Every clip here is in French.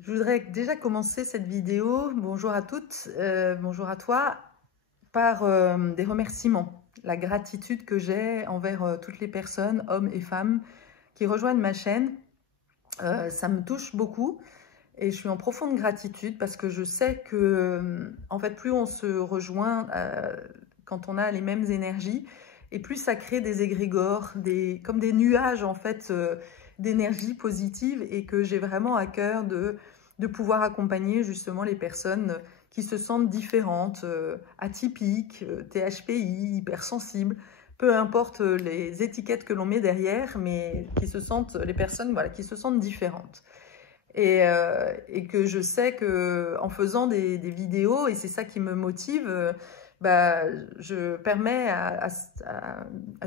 Je voudrais déjà commencer cette vidéo, bonjour à toutes, bonjour à toi, par des remerciements. La gratitude que j'ai envers toutes les personnes, hommes et femmes, qui rejoignent ma chaîne, ça me touche beaucoup. Et je suis en profonde gratitude parce que je sais que, en fait, plus on se rejoint quand on a les mêmes énergies, et plus ça crée des égrégores, comme des nuages, en fait, d'énergie positive, et que j'ai vraiment à cœur de pouvoir accompagner justement les personnes qui se sentent différentes, atypiques, THPI, hypersensibles, peu importe les étiquettes que l'on met derrière, mais qui se sentent, les personnes voilà, qui se sentent différentes. Et que je sais que en faisant des vidéos, et c'est ça qui me motive, je permets à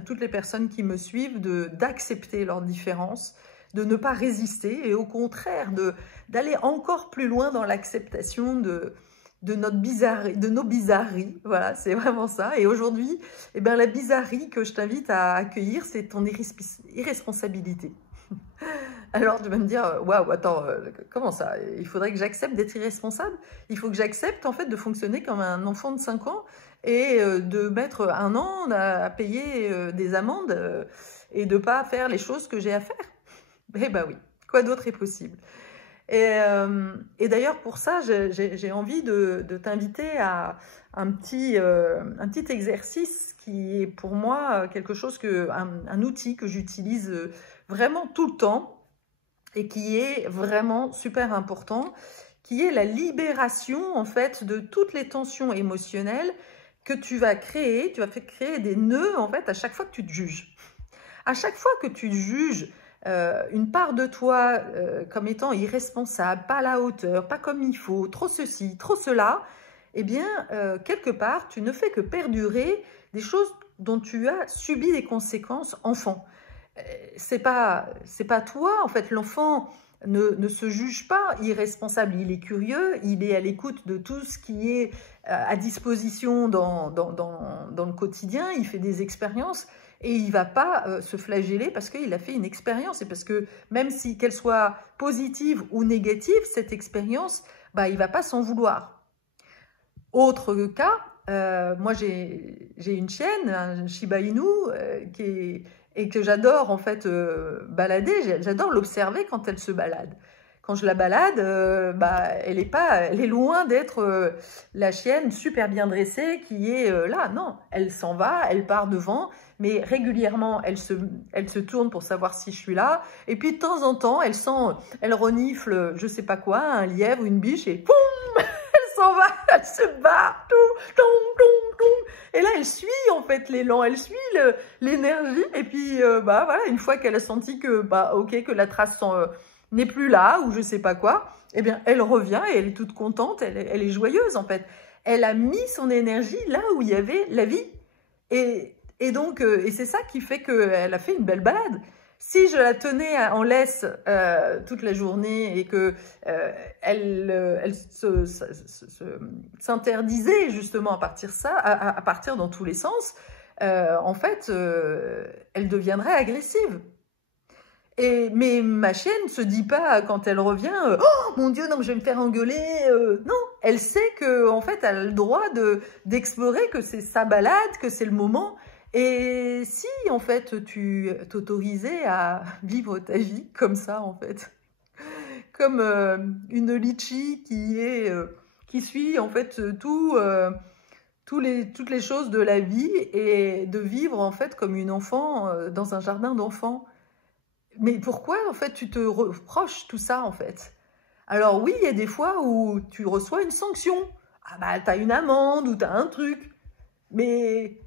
toutes les personnes qui me suivent d'accepter leurs différences, de ne pas résister, et au contraire d'aller encore plus loin dans l'acceptation de nos bizarreries. Voilà, c'est vraiment ça. Et aujourd'hui, la bizarrerie que je t'invite à accueillir, c'est ton irresponsabilité. Alors tu vas me dire, waouh, attends, comment ça? Il faudrait que j'accepte d'être irresponsable? Il faut que j'accepte en fait de fonctionner comme un enfant de 5 ans et de mettre 1 an à payer des amendes et de ne pas faire les choses que j'ai à faire? Eh ben oui, quoi d'autre est possible? Et d'ailleurs, pour ça, j'ai envie de t'inviter à un petit exercice qui est pour moi quelque chose un outil que j'utilise vraiment tout le temps et qui est vraiment super important, qui est la libération en fait de toutes les tensions émotionnelles que tu vas créer. Tu vas faire créer des nœuds en fait à chaque fois que tu te juges. À chaque fois que tu juges une part de toi comme étant irresponsable, pas à la hauteur, pas comme il faut, trop ceci, trop cela, eh bien, quelque part, tu ne fais que perdurer des choses dont tu as subi les conséquences enfant. C'est pas toi, en fait, l'enfant ne se juge pas irresponsable, il est curieux, il est à l'écoute de tout ce qui est à disposition dans le quotidien, il fait des expériences, et il ne va pas se flageller parce qu'il a fait une expérience. Et parce que même si qu'elle soit positive ou négative, cette expérience, il ne va pas s'en vouloir. Autre cas, moi j'ai une chienne, un Shiba Inu, et que j'adore en fait balader. J'adore l'observer quand elle se balade. Quand je la balade, elle est loin d'être la chienne super bien dressée qui est là. Non, elle s'en va, elle part devant, mais régulièrement, elle se tourne pour savoir si je suis là. Et puis de temps en temps, elle renifle, je sais pas quoi, un lièvre, une biche, et poum, elle s'en va, elle se bat, et là elle suit en fait l'élan, elle suit l'énergie, et puis voilà, une fois qu'elle a senti que ok, que la trace n'est plus là, ou je sais pas quoi, eh bien elle revient et elle est toute contente, elle est joyeuse en fait. Elle a mis son énergie là où il y avait la vie, et donc et c'est ça qui fait qu'elle a fait une belle balade. Si je la tenais en laisse toute la journée et que elle s'interdisait justement à partir dans tous les sens, en fait, elle deviendrait agressive. Mais ma chienne ne se dit pas quand elle revient oh mon Dieu, non, je vais me faire engueuler. Non, elle sait que en fait, elle a le droit d'explorer, que c'est sa balade, que c'est le moment. Et si en fait tu t'autorisais à vivre ta vie comme ça, en fait, comme une litchi qui suit en fait toutes les choses de la vie, et de vivre en fait comme une enfant dans un jardin d'enfants. Mais pourquoi, en fait, tu te reproches tout ça, en fait? Alors oui, il y a des fois où tu reçois une sanction. Ah t'as une amende ou t'as un truc. Mais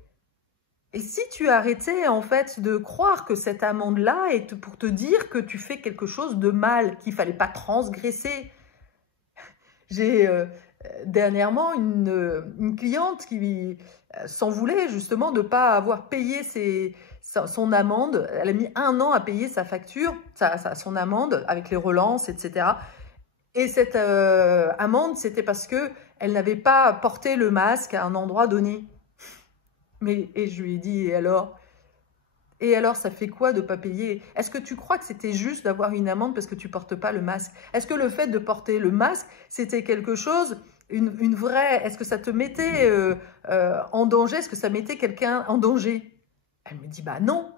et si tu arrêtais, en fait, de croire que cette amende-là est pour te dire que tu fais quelque chose de mal, qu'il fallait pas transgresser? J'ai dernièrement une cliente qui s'en voulait justement de ne pas avoir payé son amende. Elle a mis 1 an à payer sa facture, son amende avec les relances, etc. Et cette amende, c'était parce qu'elle n'avait pas porté le masque à un endroit donné. Et je lui ai dit, et alors? Et alors, ça fait quoi de ne pas payer? Est-ce que tu crois que c'était juste d'avoir une amende parce que tu ne portes pas le masque? Est-ce que le fait de porter le masque, c'était quelque chose, une vraie... Est-ce que ça te mettait en danger? Est-ce que ça mettait quelqu'un en danger? Elle me dit, bah non.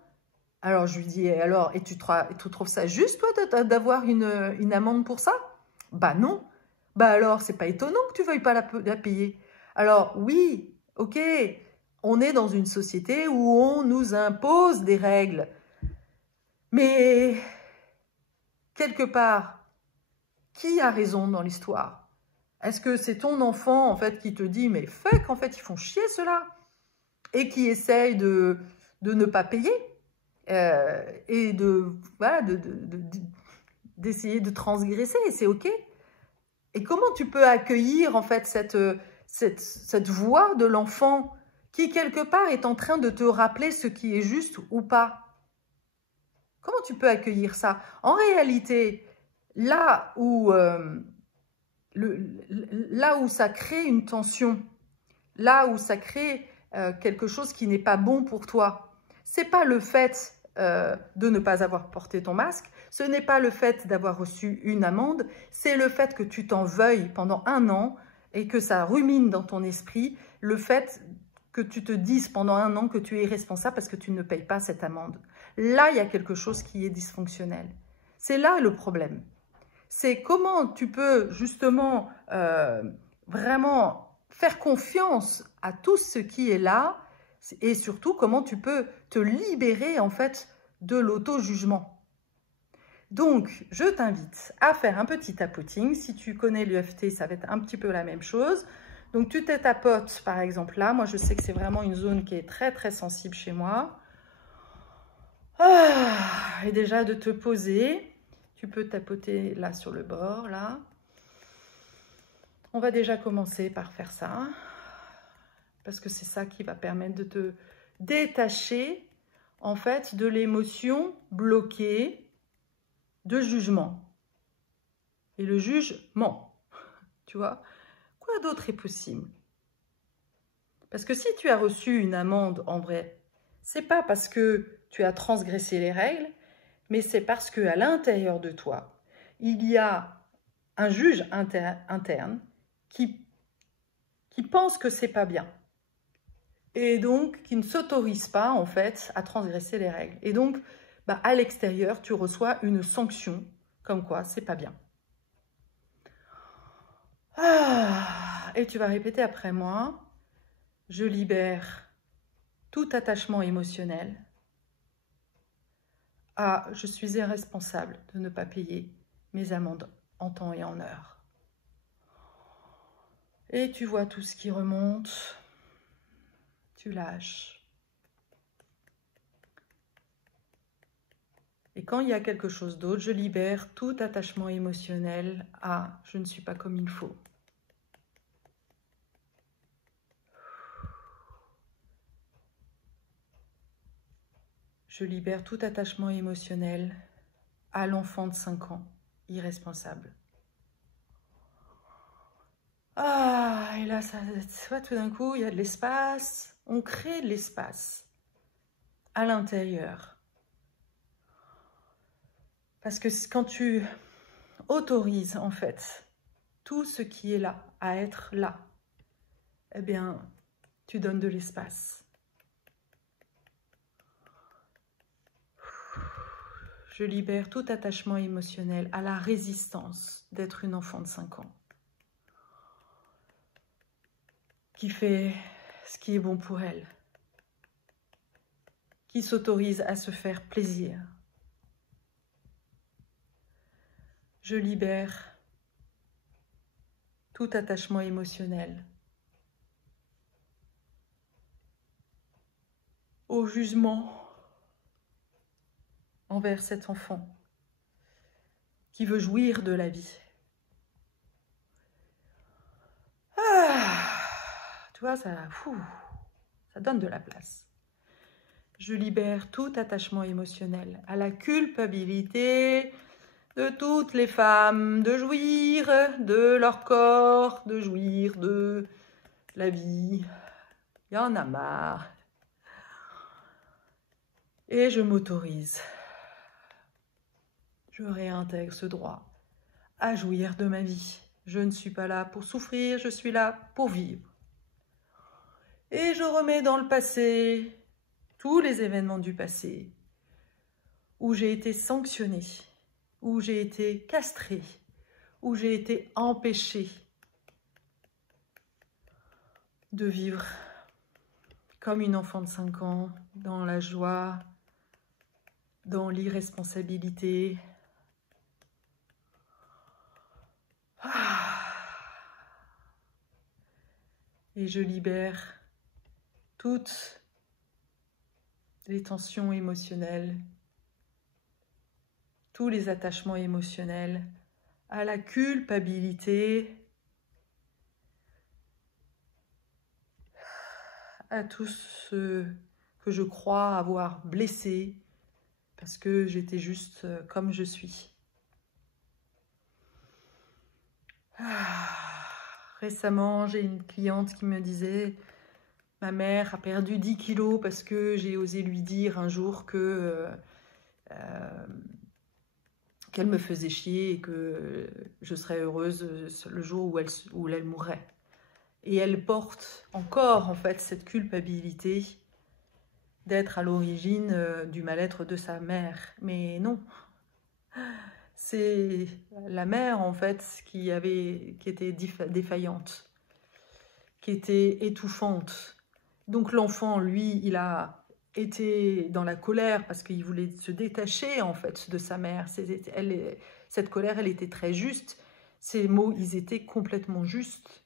Alors, je lui dis, et alors, et tu trouves ça juste, toi, d'avoir une amende pour ça? Bah non. Bah alors, c'est pas étonnant que tu veuilles pas la payer. Alors, oui, ok, on est dans une société où on nous impose des règles. Mais, quelque part, qui a raison dans l'histoire? Est-ce que c'est ton enfant, en fait, qui te dit, mais fuck, en fait, ils font chier cela, et qui essaye de ne pas payer, et voilà, d'essayer de transgresser, c'est ok. Et comment tu peux accueillir, en fait, cette voix de l'enfant qui, quelque part, est en train de te rappeler ce qui est juste ou pas? Comment tu peux accueillir ça? En réalité, là où ça crée une tension, là où ça crée quelque chose qui n'est pas bon pour toi, c'est pas le fait de ne pas avoir porté ton masque, ce n'est pas le fait d'avoir reçu une amende, c'est le fait que tu t'en veuilles pendant 1 an et que ça rumine dans ton esprit, le fait que tu te dises pendant 1 an que tu es responsable parce que tu ne payes pas cette amende. Là, il y a quelque chose qui est dysfonctionnel. C'est là le problème. C'est comment tu peux justement vraiment faire confiance à tout ce qui est là et surtout comment tu peux te libérer en fait de l'auto-jugement. Donc, je t'invite à faire un petit tapoting. Si tu connais l'UFT, ça va être un petit peu la même chose. Donc, tu te tapotes par exemple là. Moi, je sais que c'est vraiment une zone qui est très très sensible chez moi. Et déjà de te poser. Tu peux tapoter là sur le bord, là. On va déjà commencer par faire ça. Parce que c'est ça qui va permettre de te détacher, en fait, de l'émotion bloquée de jugement. Et le jugement, tu vois, quoi d'autre est possible? Parce que si tu as reçu une amende, en vrai, c'est pas parce que tu as transgressé les règles, mais c'est parce qu'à l'intérieur de toi, il y a un juge interne qui pense que c'est pas bien. Et donc, qui ne s'autorise pas, en fait, à transgresser les règles. Et donc, bah, à l'extérieur, tu reçois une sanction, comme quoi c'est pas bien. Et tu vas répéter après moi, je libère tout attachement émotionnel. Je suis irresponsable de ne pas payer mes amendes en temps et en heure. Et tu vois tout ce qui remonte, tu lâches. Et quand il y a quelque chose d'autre, je libère tout attachement émotionnel à « je ne suis pas comme il faut ». Je libère tout attachement émotionnel à l'enfant de 5 ans, irresponsable. Et là, tout d'un coup, il y a de l'espace. On crée de l'espace à l'intérieur. Parce que quand tu autorises, en fait, tout ce qui est là, à être là, eh bien, tu donnes de l'espace. Je libère tout attachement émotionnel à la résistance d'être une enfant de 5 ans. Qui fait ce qui est bon pour elle. Qui s'autorise à se faire plaisir. Je libère tout attachement émotionnel au jugement envers cet enfant qui veut jouir de la vie. Tu vois, ça donne de la place. Je libère tout attachement émotionnel à la culpabilité de toutes les femmes de jouir de leur corps, de jouir de la vie. Il y en a marre. Et je m'autorise, je réintègre ce droit à jouir de ma vie. Je ne suis pas là pour souffrir, je suis là pour vivre. Et je remets dans le passé tous les événements du passé où j'ai été sanctionnée, où j'ai été castrée, où j'ai été empêchée de vivre comme une enfant de 5 ans, dans la joie, dans l'irresponsabilité. Et je libère toutes les tensions émotionnelles, tous les attachements émotionnels, à la culpabilité, à tous ceux que je crois avoir blessés parce que j'étais juste comme je suis. Récemment, j'ai une cliente qui me disait « Ma mère a perdu 10 kilos parce que j'ai osé lui dire un jour que qu'elle me faisait chier et que je serais heureuse le jour où elle mourrait. » Et elle porte encore en fait cette culpabilité d'être à l'origine du mal-être de sa mère. Mais non, c'est la mère en fait qui était défaillante, qui était étouffante. Donc l'enfant, lui, il a été dans la colère parce qu'il voulait se détacher en fait de sa mère. Cette colère, elle était très juste. Ces mots, ils étaient complètement justes.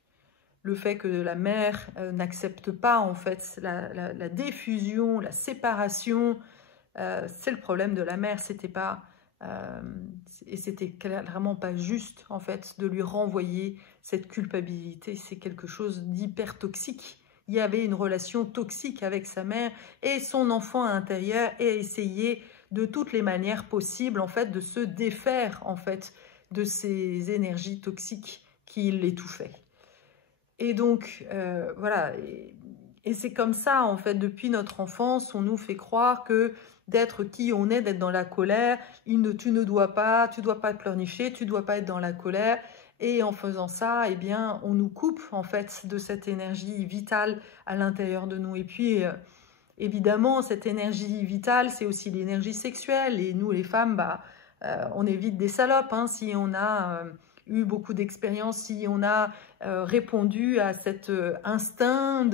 Le fait que la mère n'accepte pas en fait la diffusion, la séparation, c'est le problème de la mère. C'était clairement pas juste en fait de lui renvoyer cette culpabilité. C'est quelque chose d'hyper toxique. Il y avait une relation toxique avec sa mère et son enfant intérieur et essayé de toutes les manières possibles en fait de se défaire en fait de ces énergies toxiques qui l'étouffaient. Et donc, voilà, et c'est comme ça, en fait, depuis notre enfance, on nous fait croire que d'être qui on est, d'être dans la colère, tu ne dois pas pleurnicher, tu ne dois pas être dans la colère. Et en faisant ça, eh bien, on nous coupe, en fait, de cette énergie vitale à l'intérieur de nous. Et puis, évidemment, cette énergie vitale, c'est aussi l'énergie sexuelle. Et nous, les femmes, on est vite des salopes, hein, si on a eu beaucoup d'expérience, si on a répondu à cet instinct,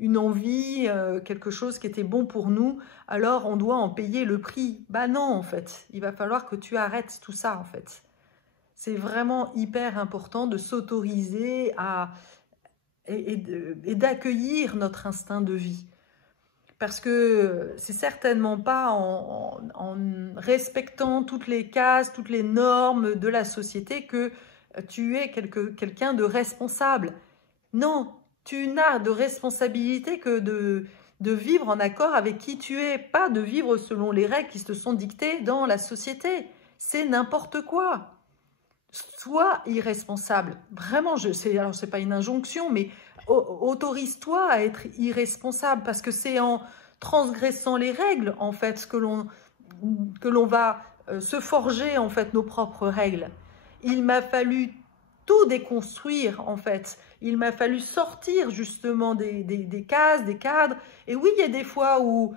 une envie, quelque chose qui était bon pour nous, alors on doit en payer le prix. Bah non, en fait, il va falloir que tu arrêtes tout ça, en fait. C'est vraiment hyper important de s'autoriser et d'accueillir notre instinct de vie. Parce que c'est certainement pas en respectant toutes les cases, toutes les normes de la société que tu es quelqu'un de responsable. Non, tu n'as de responsabilité que de vivre en accord avec qui tu es, pas de vivre selon les règles qui te sont dictées dans la société. C'est n'importe quoi. Sois irresponsable. Vraiment, alors c'est pas une injonction, mais autorise-toi à être irresponsable parce que c'est en transgressant les règles, en fait, que l'on va se forger, en fait, nos propres règles. Il m'a fallu tout déconstruire, en fait. Il m'a fallu sortir, justement, des cases, des cadres. Et oui, il y a des fois où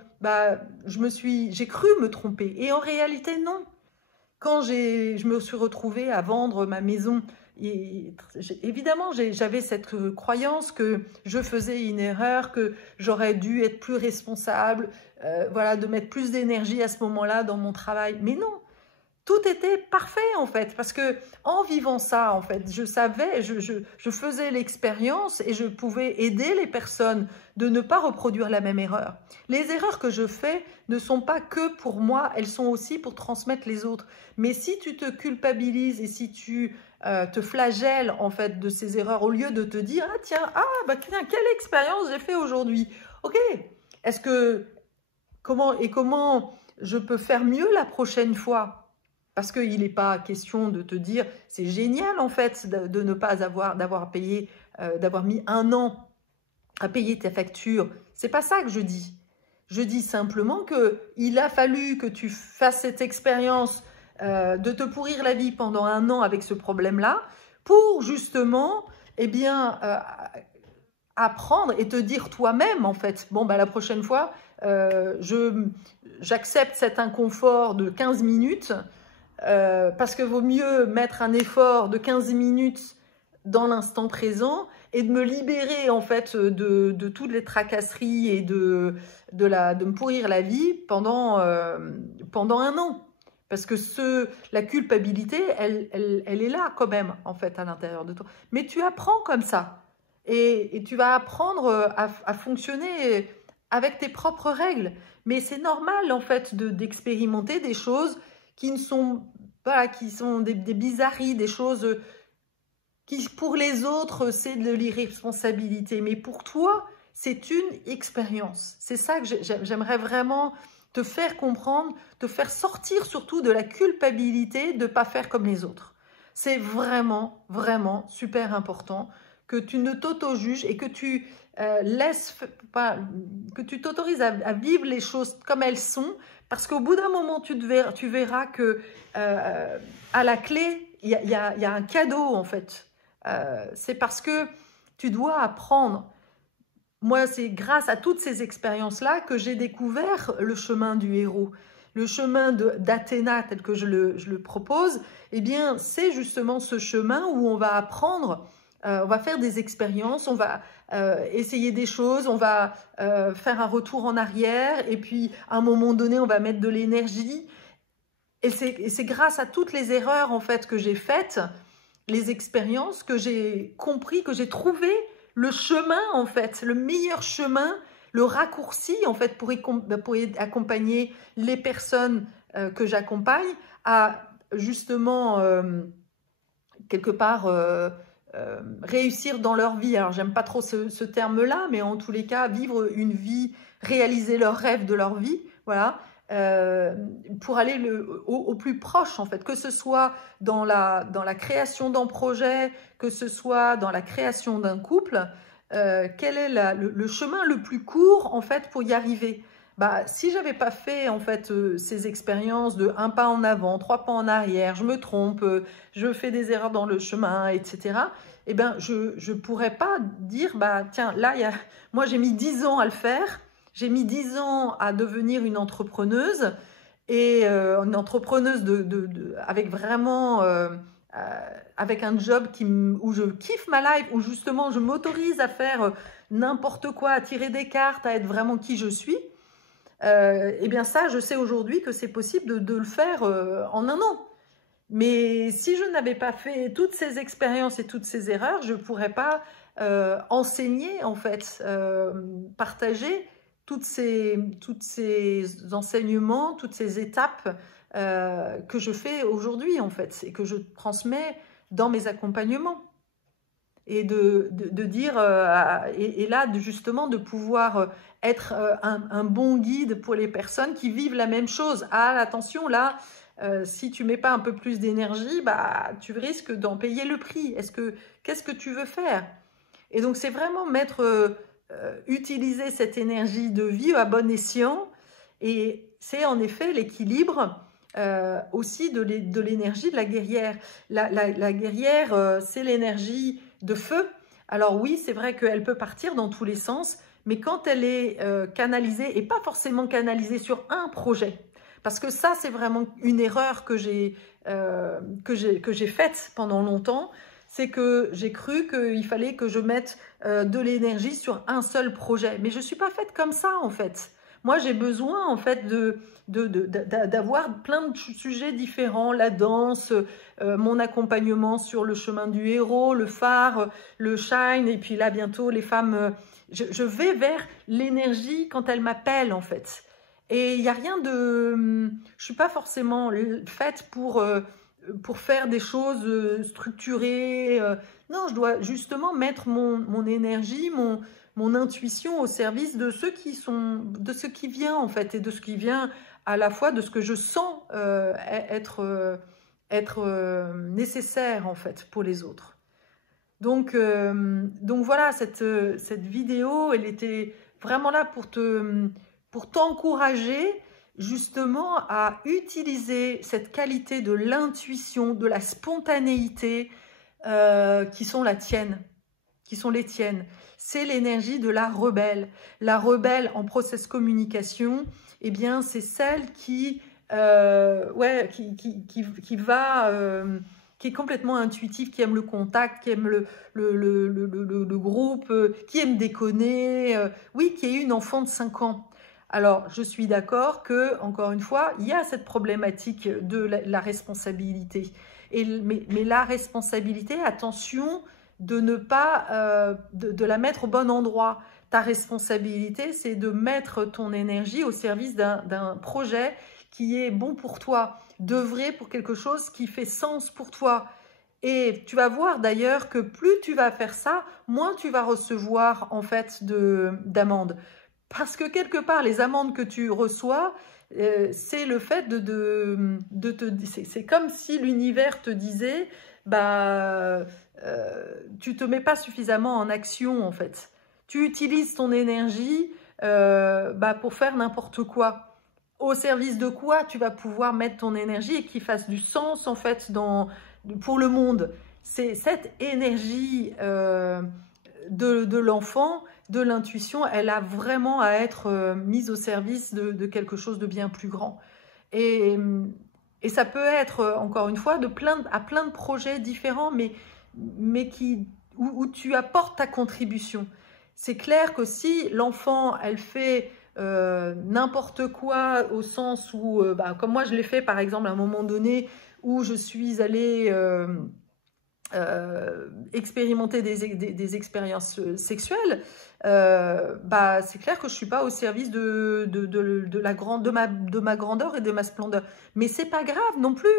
j'ai cru me tromper. Et en réalité, non. Quand je me suis retrouvée à vendre ma maison, évidemment, j'avais cette croyance que je faisais une erreur, que j'aurais dû être plus responsable, voilà, de mettre plus d'énergie à ce moment-là dans mon travail. Mais non, tout était parfait en fait, parce que en vivant ça, en fait, je savais, je faisais l'expérience et je pouvais aider les personnes de ne pas reproduire la même erreur. Les erreurs que je fais ne sont pas que pour moi, elles sont aussi pour transmettre les autres. Mais si tu te culpabilises et si tu te flagelles en fait de ces erreurs, au lieu de te dire « Ah tiens, quelle expérience j'ai fait aujourd'hui ?» Ok, comment je peux faire mieux la prochaine fois? Parce qu'il n'est pas question de te dire « c'est génial en fait de ne pas d'avoir mis 1 an à payer tes factures ». C'est pas ça que je dis. Je dis simplement qu'il a fallu que tu fasses cette expérience de te pourrir la vie pendant 1 an avec ce problème-là pour justement, eh bien, apprendre et te dire toi-même, en fait, bon, bah, la prochaine fois, j'accepte cet inconfort de 15 minutes parce que vaut mieux mettre un effort de 15 minutes dans l'instant présent et de me libérer en fait de toutes les tracasseries et de me pourrir la vie pendant 1 an. Parce que la culpabilité, elle est là quand même en fait à l'intérieur de toi. Mais tu apprends comme ça et tu vas apprendre à fonctionner avec tes propres règles. Mais c'est normal en fait d'expérimenter des choses qui ne sont pas, qui sont des bizarreries, des choses qui pour les autres c'est de l'irresponsabilité, mais pour toi c'est une expérience. C'est ça que j'aimerais vraiment te faire comprendre, te faire sortir surtout de la culpabilité de ne pas faire comme les autres. C'est vraiment, vraiment super important que tu ne t'auto-juges et que tu que tu t'autorises à vivre les choses comme elles sont, parce qu'au bout d'un moment, tu verras que à la clé, il y a un cadeau en fait. C'est parce que tu dois apprendre. Moi, c'est grâce à toutes ces expériences-là que j'ai découvert le chemin du héros. Le chemin d'Athéna, tel que je le propose, eh bien, c'est justement ce chemin où on va apprendre, on va faire des expériences, on va essayer des choses, on va faire un retour en arrière, et puis à un moment donné, on va mettre de l'énergie. Et c'est grâce à toutes les erreurs en fait que j'ai faites, les expériences, que j'ai compris, que j'ai trouvé le chemin en fait, le meilleur chemin, le raccourci en fait pour accompagner les personnes que j'accompagne à justement quelque part réussir dans leur vie. Alors j'aime pas trop ce terme-là, mais en tous les cas vivre une vie, réaliser leurs rêves de leur vie, voilà. Pour aller au plus proche en fait, que ce soit dans la création d'un projet, que ce soit dans la création d'un couple, quel est le chemin le plus court en fait pour y arriver? Bah, si j'avais pas fait en fait ces expériences de 1 pas en avant, 3 pas en arrière, je me trompe, je fais des erreurs dans le chemin, etc. Eh ben je pourrais pas dire bah tiens là moi j'ai mis 10 ans à le faire. J'ai mis 10 ans à devenir une entrepreneuse et une entrepreneuse avec vraiment avec un job où je kiffe ma life, où justement je m'autorise à faire n'importe quoi, à tirer des cartes, à être vraiment qui je suis. Eh bien ça, je sais aujourd'hui que c'est possible de le faire en 1 an. Mais si je n'avais pas fait toutes ces expériences et toutes ces erreurs, je ne pourrais pas enseigner, en fait, partager toutes ces enseignements, toutes ces étapes que je fais aujourd'hui, en fait, et que je transmets dans mes accompagnements. Et de dire, et là, justement, de pouvoir être un bon guide pour les personnes qui vivent la même chose. Ah, attention, là, si tu mets pas un peu plus d'énergie, bah, tu risques d'en payer le prix. Qu'est-ce que tu veux faire? Et donc, c'est vraiment utiliser cette énergie de vie à bon escient. Et c'est en effet l'équilibre aussi de l'énergie de la guerrière. La guerrière, c'est l'énergie de feu. Alors oui, c'est vrai qu'elle peut partir dans tous les sens, mais quand elle est canalisée, et pas forcément canalisée sur un projet, parce que ça, c'est vraiment une erreur que j'ai faite pendant longtemps, c'est que j'ai cru qu'il fallait que je mette de l'énergie sur un seul projet. Mais je ne suis pas faite comme ça, en fait. Moi, j'ai besoin, en fait, d'avoir plein de sujets différents, la danse, mon accompagnement sur le chemin du héros, le phare, le shine, et puis là, bientôt, les femmes... je vais vers l'énergie quand elle m'appelle, en fait. Et il n'y a rien de... Je ne suis pas forcément faite pour faire des choses structurées. Non, je dois justement mettre mon énergie, mon intuition au service de ce qui vient en fait, et de ce qui vient à la fois de ce que je sens être nécessaire en fait pour les autres. Donc voilà, cette vidéo, elle était vraiment là pour te pour t'encourager justement à utiliser cette qualité de l'intuition, de la spontanéité qui sont la tienne, qui sont les tiennes. C'est l'énergie de la rebelle. La rebelle en process communication, eh bien, c'est celle qui qui est complètement intuitive, qui aime le contact, qui aime le groupe, qui aime déconner, oui, qui est une enfant de 5 ans. Alors, je suis d'accord que, encore une fois, il y a cette problématique de la responsabilité. Mais la responsabilité, attention de ne pas de la mettre au bon endroit. Ta responsabilité, c'est de mettre ton énergie au service d'un projet qui est bon pour toi, d'œuvrer pour quelque chose qui fait sens pour toi. Et tu vas voir d'ailleurs que plus tu vas faire ça, moins tu vas recevoir en fait d'amendes. Parce que quelque part, les amendes que tu reçois, c'est le fait c'est comme si l'univers te disait, tu te mets pas suffisamment en action en fait. Tu utilises ton énergie pour faire n'importe quoi. Au service de quoi tu vas pouvoir mettre ton énergie et qui fasse du sens en fait pour le monde. C'est cette énergie de l'enfant, de l'intuition, elle a vraiment à être mise au service de quelque chose de bien plus grand. Et ça peut être, encore une fois, à plein de projets différents, mais où tu apportes ta contribution. C'est clair que si l'enfant, elle fait n'importe quoi au sens où, comme moi je l'ai fait par exemple à un moment donné, où je suis allée expérimenter des expériences sexuelles, c'est clair que je ne suis pas au service de ma grandeur et de ma splendeur. Mais c'est pas grave non plus.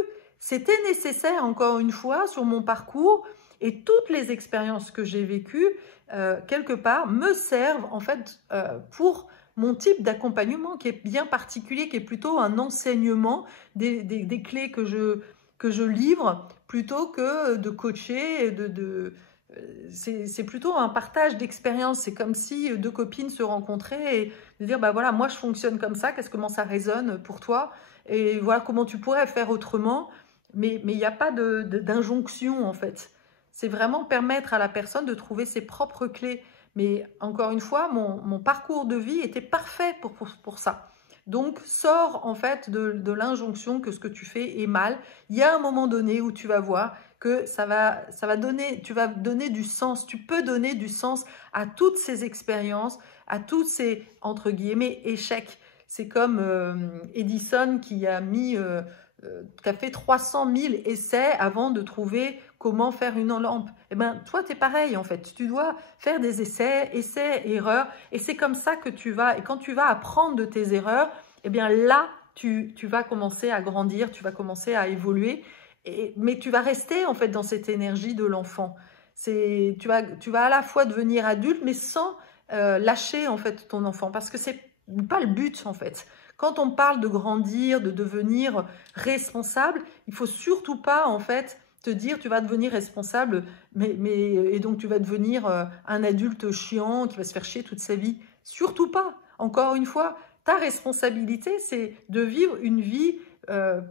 C'était nécessaire, encore une fois, sur mon parcours, et toutes les expériences que j'ai vécues, quelque part, me servent en fait pour mon type d'accompagnement qui est bien particulier, qui est plutôt un enseignement des clés que je livre, plutôt que de coacher, c'est plutôt un partage d'expérience. C'est comme si deux copines se rencontraient et de dire, voilà, moi je fonctionne comme ça, comment ça résonne pour toi, et voilà comment tu pourrais faire autrement, mais il n'y a pas d'injonction en fait. C'est vraiment permettre à la personne de trouver ses propres clés. Mais encore une fois, mon parcours de vie était parfait pour ça. Donc, sors en fait de l'injonction que ce que tu fais est mal. Il y a un moment donné où tu vas voir que tu vas donner du sens. Tu peux donner du sens à toutes ces expériences, à tous ces, entre guillemets, échecs. C'est comme Edison qui a fait 300 000 essais avant de trouver comment faire une lampe. Eh bien, toi, tu es pareil en fait. Tu dois faire des essais, erreurs. Et c'est comme ça que tu vas. Et quand tu vas apprendre de tes erreurs, eh bien là, tu vas commencer à grandir, tu vas commencer à évoluer. Mais tu vas rester en fait dans cette énergie de l'enfant. Tu vas à la fois devenir adulte, mais sans lâcher en fait ton enfant. Parce que c'est pas le but en fait. Quand on parle de grandir, de devenir responsable, il faut surtout pas en fait te dire tu vas devenir responsable, et donc tu vas devenir un adulte chiant qui va se faire chier toute sa vie. Surtout pas. Encore une fois, ta responsabilité, c'est de vivre une vie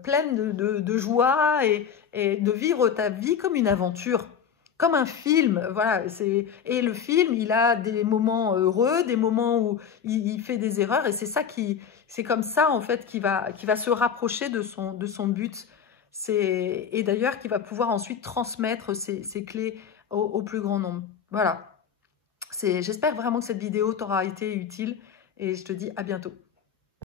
pleine de joie et de vivre ta vie comme une aventure. Comme un film, voilà. Et le film, il a des moments heureux, des moments où il fait des erreurs, et c'est comme ça en fait qu'il va se rapprocher de son but. Et d'ailleurs qu'il va pouvoir ensuite transmettre ces clés au plus grand nombre. Voilà. J'espère vraiment que cette vidéo t'aura été utile et je te dis à bientôt.